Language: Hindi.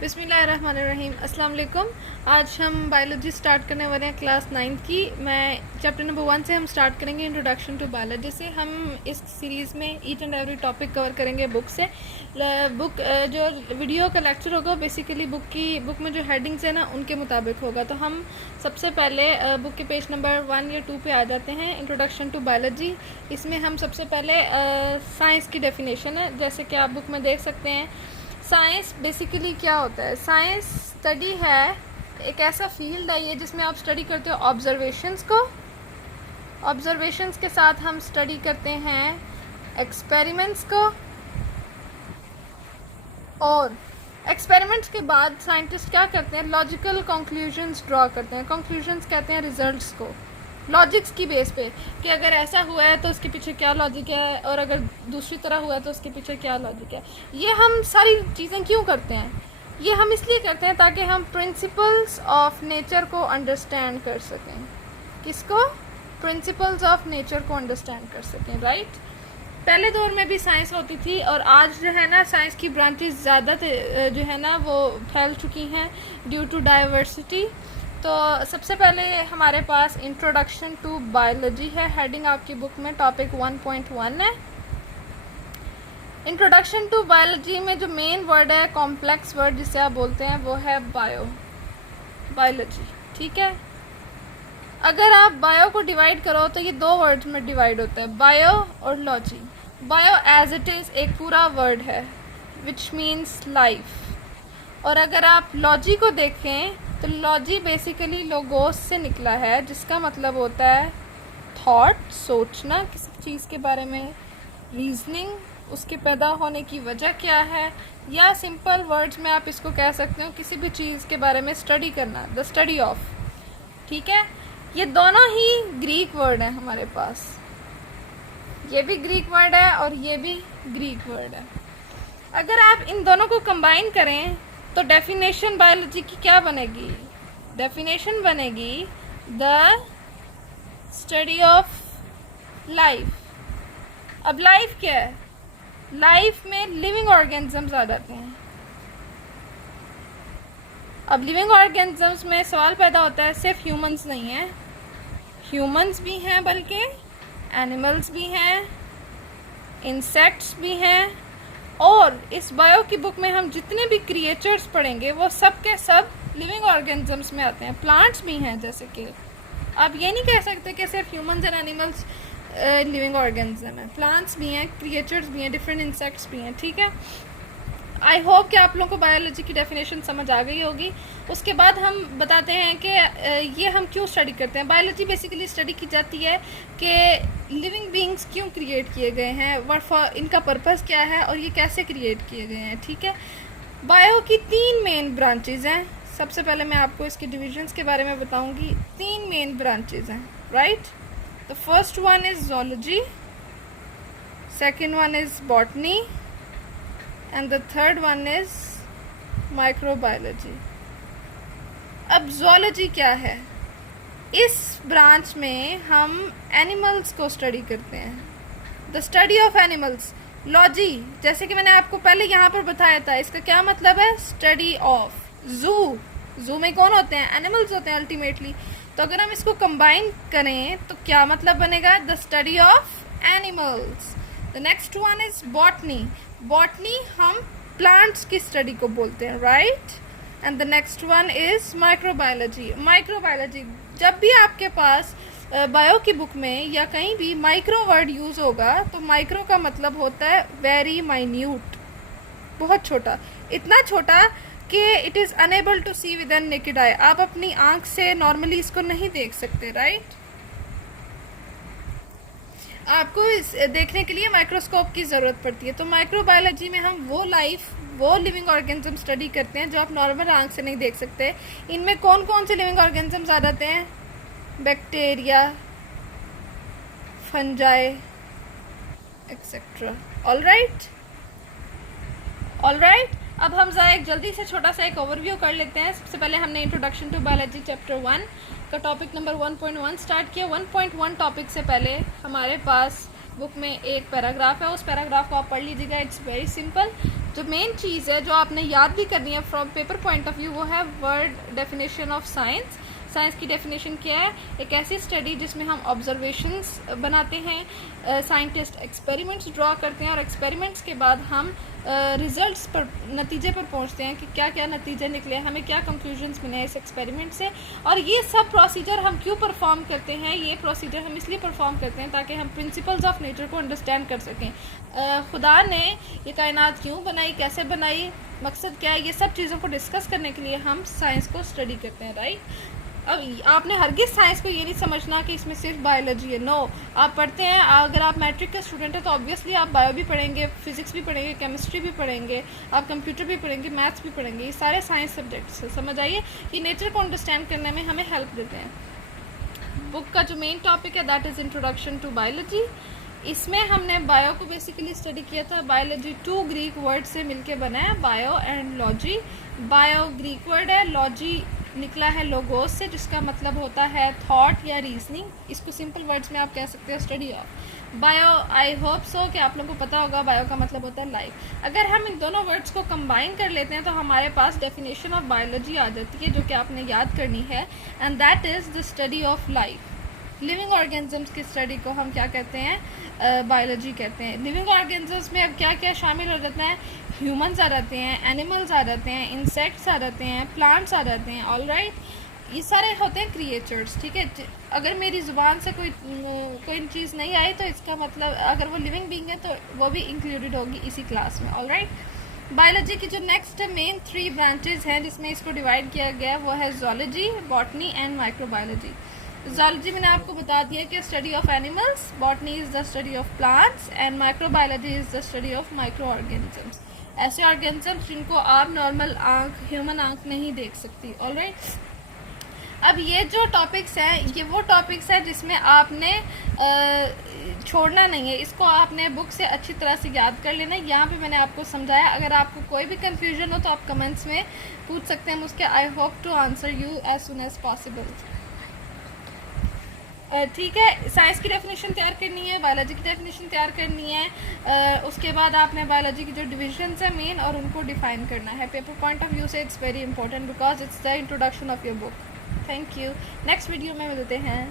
बिस्मिल्लाहिर्रहमानिर्रहीम। अस्सलाम वालेकुम। आज हम बायोलॉजी स्टार्ट करने वाले हैं क्लास 9 की। मैं चैप्टर नंबर 1 से हम स्टार्ट करेंगे, इंट्रोडक्शन टू बायोलॉजी से। हम इस सीरीज़ में each and every topic cover करेंगे बुक से। बुक जो वीडियो का लेक्चर होगा बेसिकली बुक में जो हेडिंग्स है ना उनके मुताबिक होगा। तो हम सबसे पहले बुक के पेज नंबर 1 या 2 पे आ जाते हैं, इंट्रोडक्शन टू बायोलॉजी। इसमें हम सबसे पहले साइंस की डेफिनेशन है, जैसे कि आप बुक में देख सकते हैं। साइंस बेसिकली क्या होता है? साइंस स्टडी है, एक ऐसा फील्ड है ये जिसमें आप स्टडी करते हो ऑब्जर्वेशंस को। ऑब्जर्वेशंस के साथ हम स्टडी करते हैं एक्सपेरिमेंट्स को, और एक्सपेरिमेंट्स के बाद साइंटिस्ट क्या करते हैं? लॉजिकल कंक्लूजन्स ड्रॉ करते हैं। कंक्लूजन्स कहते हैं रिजल्ट्स को, लॉजिक्स की बेस पे कि अगर ऐसा हुआ है तो उसके पीछे क्या लॉजिक है, और अगर दूसरी तरह हुआ है तो उसके पीछे क्या लॉजिक है। ये हम सारी चीज़ें क्यों करते हैं? ये हम इसलिए करते हैं ताकि हम प्रिंसिपल्स ऑफ नेचर को अंडरस्टैंड कर सकें। किसको? प्रिंसिपल्स ऑफ नेचर को अंडरस्टैंड कर सकें, राइट। पहले दौर में भी साइंस होती थी, और आज जो है ना साइंस की ब्रांचेस ज़्यादा जो है ना वो फैल चुकी हैं ड्यू टू डाइवर्सिटी। तो सबसे पहले हमारे पास इंट्रोडक्शन टू बायोलॉजी है, हेडिंग आपकी बुक में टॉपिक 1.1 है। इंट्रोडक्शन टू बायोलॉजी में जो मेन वर्ड है, कॉम्प्लेक्स वर्ड जिसे आप बोलते हैं, वो है बायोलॉजी, ठीक है। अगर आप बायो को डिवाइड करो तो ये दो वर्ड्स में डिवाइड होता है, बायो और logy. Bio as it is एक पूरा वर्ड है विच मीन्स लाइफ, और अगर आप लॉजी को देखें तो लॉजी बेसिकली लोगोस से निकला है, जिसका मतलब होता है थॉट, सोचना किसी चीज़ के बारे में, रीजनिंग, उसके पैदा होने की वजह क्या है, या सिंपल वर्ड्स में आप इसको कह सकते हो किसी भी चीज़ के बारे में स्टडी करना, द स्टडी ऑफ, ठीक है। ये दोनों ही ग्रीक वर्ड हैं हमारे पास, ये भी ग्रीक वर्ड है और ये भी ग्रीक वर्ड है। अगर आप इन दोनों को कंबाइन करें तो डेफिनेशन बायोलॉजी की क्या बनेगी? डेफिनेशन बनेगी द स्टडी ऑफ लाइफ। अब लाइफ क्या है? लाइफ में लिविंग ऑर्गेनिजम्स आ जाते हैं। अब लिविंग ऑर्गेनिजम्स में सवाल पैदा होता है, सिर्फ ह्यूमंस नहीं है, ह्यूमंस भी हैं, बल्कि एनिमल्स भी हैं, इंसेक्ट्स भी हैं, और इस बायो की बुक में हम जितने भी क्रिएचर्स पढ़ेंगे वो सब के सब लिविंग ऑर्गेनिजम्स में आते हैं। प्लांट्स भी हैं, जैसे कि आप ये नहीं कह सकते कि सिर्फ humans and animals living organism है, प्लांट्स भी हैं, क्रिएचर्स भी हैं, डिफरेंट इंसेक्ट्स भी हैं, ठीक है। आई होप कि आप लोगों को बायोलॉजी की डेफिनेशन समझ आ गई होगी। उसके बाद हम बताते हैं कि ये हम क्यों स्टडी करते हैं। बायोलॉजी बेसिकली स्टडी की जाती है कि लिविंग बीइंग्स क्यों क्रिएट किए गए हैं, इनका पर्पस क्या है, और ये कैसे क्रिएट किए गए हैं, ठीक है। बायो की 3 मेन ब्रांचेज हैं। सबसे पहले मैं आपको इसके डिविजन्स के बारे में बताऊँगी। 3 मेन ब्रांचेज हैं, right. The first one is zoology, second one is botany, and the third one is microbiology। अब ज़ूलॉजी क्या है? इस ब्रांच में हम एनिमल्स को स्टडी करते हैं, the study of animals. Logy, जैसे कि मैंने आपको पहले यहाँ पर बताया था, इसका क्या मतलब है? Study of. जू में कौन होते हैं? एनिमल्स होते हैं अल्टीमेटली। तो अगर हम इसको कंबाइन करें तो क्या मतलब बनेगा? The study of animals. The next one is botany. Botany हम प्लांट्स की स्टडी को बोलते हैं, right. And the next one is microbiology. Microbiology, जब भी आपके पास बायो की बुक में या कहीं भी माइक्रो वर्ड यूज़ होगा तो माइक्रो का मतलब होता है वेरी माइन्यूट, बहुत छोटा, इतना छोटा कि it is unable to see with an naked eye. आप अपनी आंख से नॉर्मली इसको नहीं देख सकते, राइट। आपको इस देखने के लिए माइक्रोस्कोप की ज़रूरत पड़ती है। तो माइक्रोबायोलॉजी में हम वो लिविंग ऑर्गेनिज्म स्टडी करते हैं जो आप नॉर्मल आंख से नहीं देख सकते। इनमें कौन कौन से लिविंग ऑर्गेनिजम्स आ जाते हैं? Bacteria, fungi, etcetera. All right. अब हम ज़रा एक जल्दी से छोटा सा एक ओवरव्यू कर लेते हैं। सबसे पहले हमने इंट्रोडक्शन टू बायोलॉजी चैप्टर 1 का टॉपिक नंबर 1.1 स्टार्ट किया। 1.1 टॉपिक से पहले हमारे पास बुक में एक पैराग्राफ है, उस पैराग्राफ को आप पढ़ लीजिएगा। It's very simple. जो मेन चीज़ है जो आपने याद भी करनी है from paper point of view, वो है word definition of science. Science की डेफिनेशन क्या है? एक ऐसी स्टडी जिसमें हम ऑब्जर्वेशंस बनाते हैं, साइंटिस्ट एक्सपेरिमेंट्स ड्रॉ करते हैं और एक्सपेरिमेंट्स के बाद हम रिजल्ट्स पर, नतीजे पर पहुंचते हैं कि क्या क्या नतीजे निकले, हमें क्या कंक्लूजन्स मिले इस एक्सपेरिमेंट से। और ये सब प्रोसीजर हम क्यों परफॉर्म करते हैं? ये प्रोसीजर हम इसलिए परफॉर्म करते हैं ताकि हम प्रिंसिपल्स ऑफ नेचर को अंडरस्टैंड कर सकें। खुदा ने ये कायनात क्यों बनाई, कैसे बनाई, मकसद क्या है, ये सब चीज़ों को डिस्कस करने के लिए हम साइंस को स्टडी करते हैं, राइट। अब आपने हरगिज़ साइंस को ये नहीं समझना कि इसमें सिर्फ बायोलॉजी है। नो, आप पढ़ते हैं, अगर आप मैट्रिक के स्टूडेंट हैं तो ऑब्वियसली आप बायो भी पढ़ेंगे, फिजिक्स भी पढ़ेंगे, केमिस्ट्री भी पढ़ेंगे, आप कंप्यूटर भी पढ़ेंगे, मैथ्स भी पढ़ेंगे। ये सारे साइंस सब्जेक्ट्स हैं। समझ आइए, ये नेचर को अंडरस्टैंड करने में हमें हेल्प देते हैं। बुक का जो मेन टॉपिक है that is introduction to biology. इसमें हमने बायो को बेसिकली स्टडी किया था। बायोलॉजी 2 ग्रीक वर्ड से मिलके बना है, bio and logy. Bio Greek word है, लॉजी निकला है लोगोस से, जिसका मतलब होता है थॉट या रीजनिंग। इसको सिंपल वर्ड्स में आप कह सकते हैं study of bio. I hope so कि आप लोगों को पता होगा बायो का मतलब होता है लाइफ। अगर हम इन दोनों वर्ड्स को कंबाइन कर लेते हैं तो हमारे पास डेफिनेशन ऑफ बायोलॉजी आ जाती है, जो कि आपने याद करनी है, and that is the study of life. Living organisms की स्टडी को हम क्या कहते हैं? बायोलॉजी कहते हैं। लिविंग ऑर्गेनिजम्स में अब क्या क्या शामिल हो जाता है? ह्यूमंस आ जाते हैं, एनिमल्स आ जाते हैं, इंसेक्ट्स आ जाते हैं, प्लांट्स आ जाते हैं, ऑलराइट। ये सारे होते हैं क्रिएचर्स, ठीक है। अगर मेरी ज़ुबान से कोई चीज़ नहीं आई तो इसका मतलब अगर वो लिविंग बीइंग है तो वो भी इंक्लूडेड होगी इसी क्लास में, ऑलराइट। बायोलॉजी की जो नेक्स्ट मेन 3 ब्रांचेज हैं जिसमें इसको डिवाइड किया गया है वो है zoology, botany and microbiology. Zoology मैंने आपको बता दिया कि study of animals, botany is the study of plants and microbiology is the study of micro organisms. ऐसे ऑर्गेनिजम्स जिनको आप नॉर्मल आँख, ह्यूमन आँख नहीं देख सकती, ऑलराइट। अब ये जो टॉपिक्स हैं ये वो टॉपिक्स हैं जिसमें आपने छोड़ना नहीं है, इसको आपने बुक से अच्छी तरह से याद कर लेना। यहाँ पे मैंने आपको समझाया। अगर आपको कोई भी कंफ्यूजन हो तो आप कमेंट्स में पूछ सकते हैं मुझसे। I hope to answer you as soon as possible. ठीक है, साइंस की डेफिनेशन तैयार करनी है, बायोलॉजी की डेफिनेशन तैयार करनी है, उसके बाद आपने बायोलॉजी की जो डिविजन्स है मेन और उनको डिफाइन करना है। पेपर पॉइंट ऑफ व्यू से it's very important because it's the introduction of your book. Thank you. Next video में मिलते हैं।